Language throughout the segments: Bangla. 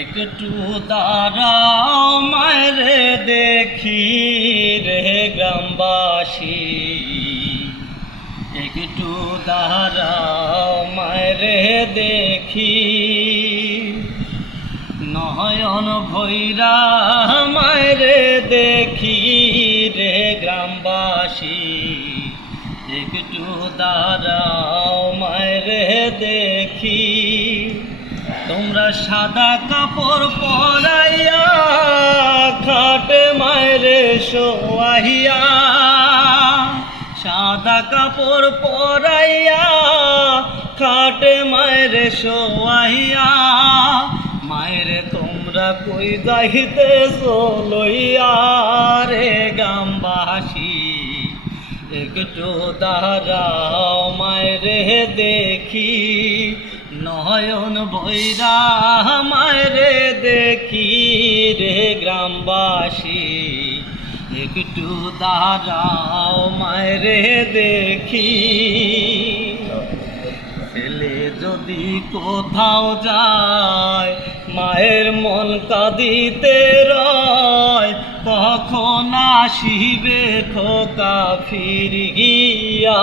একটু দাঁড়াও মায়েরে দেখি রে গ্রামবাসী, একটু দাঁড়াও মায়েরে দেখি। নয়ন ভৈরা মায়েরে দেখি রে গ্রামবাসী, একটু দাঁড়াও মায়েরে দেখি। তোমরা সাদা কাপড় পরাইয়া খাটে মায়েরে শোয়াইয়া, সাদা কাপড় পরাইয়া খাটে মায়েরে শোয়াইয়া। মায়েরে তোমরা কই যাইতেছ লইয়া রে গ্রামবাসী, একটু দাঁড়াও মায়েরে দেখি। নয়ন ভৈরা মায়েরে দেখি রে গ্রামবাসী, একটু দাঁড়াও মায়েরে দেখি। ছেলে যদি কোথাও যায় মায়ের মন কাঁদিতে রয়, কখন আসিবে খোকা ফিরিয়া।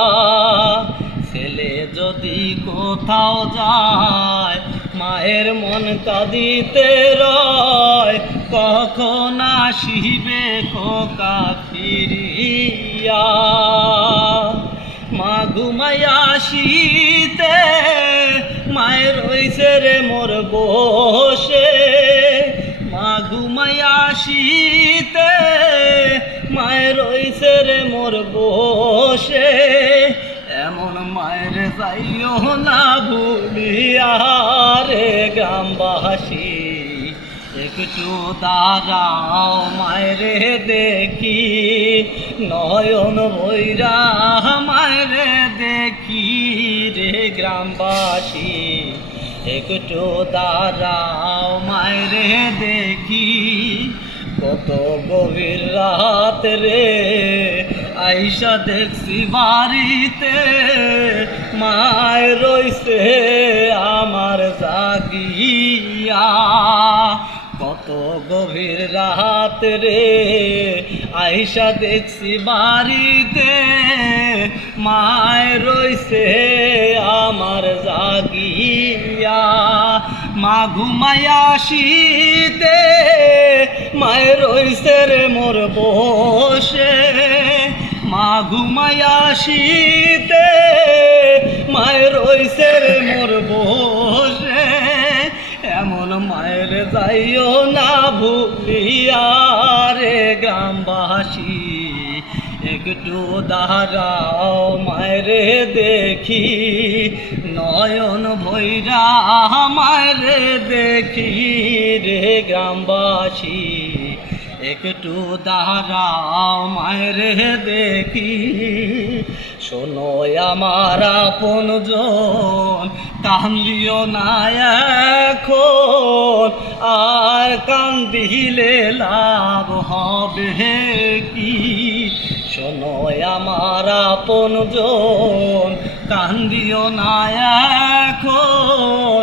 ছেলে যদি কোথাও যায় মায়ের মন কাঁদিতে রয়, কখন আসিবে খোকা ফিরিয়া। মা ঘুমাইয়া শীতে মায়ের রইছে রে মোর বসে, মা ঘুমাইয়া শীতে মায়ের রইছে রে মোর বসে। এমন মায়ের যাইও না ভুলিয়া রে গ্রামবাসী, একটু দাঁড়াও মায়েরে দেখি। নয়ন ভৈরা মায়েরে দেখি রে গ্রামবাসী, একটু দাঁড়াও মায়েরে দেখি। কত গভীর রাত রে আইসা দেখছি বাড়িতে, মায়ের রইছে আমার জাগিয়া। কত গভীর রাত রে আইসা দেখছি বাড়িতে, মায়ের রইছে আমার জাগিয়া। মা ঘুমাইয়া শীতে মায়ের রইছে রে মোর বসে, মা ঘুমাইয়া শীতে মায়ের রইছে রে মোর বসে। এমন মায়ের যাইও না ভুলিয়া রে গ্রামবাসী, একটু দাঁড়াও মায়েরে দেখি। নয়ন ভৈরা মায়েরে দেখি রে গ্রামবাসী, একটু দাঁড়াও মায়েরে দেখি। শোনো আমার আপনজন কান্দিও না এখন, আর কান্দিলে লাভ হবে কি। শোনো আমার আপনজন কান্দিও না এখন,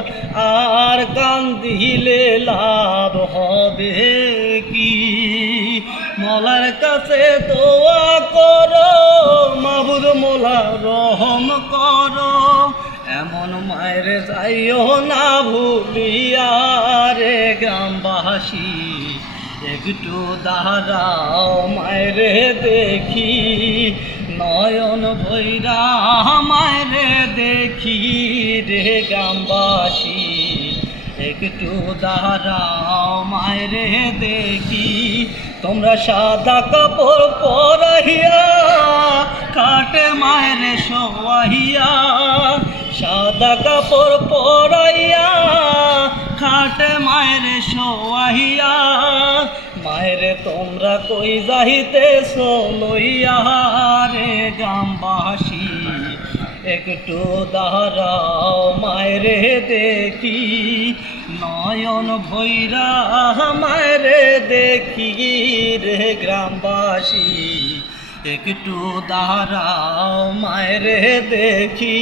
আর কান্দিলে লাভ হবে কি। মলার কাছে দোয়া করো মাবুদ মোলা রহম করো, এমন মায়ের যাইও না ভুলিয়া রে গ্রামবাসী, একটু দাঁড়াও মায়েরে দেখি। নয়ন ভৈরা মায়েরে দেখি রে গ্রামবাসী, একটু দাঁড়াও মায়েরে দেখি। তোমরা সাদা কাপড় পরাইয়া খাটে মায়েরে শোয়াইয়া, সাদা কাপড় পরাইয়া খাটে মায়েরে শোয়াইয়া। মায়েরে তোমরা কই যাইতেছ লইয়া রে গ্রামবাসী, একটু দাঁড়াও মায়েরে দেখি। নয়ন ভৈরা মায়েরে দেখি রে গ্রামবাসী, একটু দাঁড়াও মায়েরে দেখি।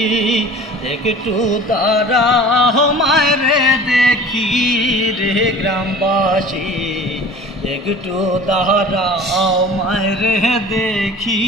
একটু দাঁড়াও মায়রে দেখি রে গ্রামবাসী, একটু দাঁড়াও মায়রে দেখি।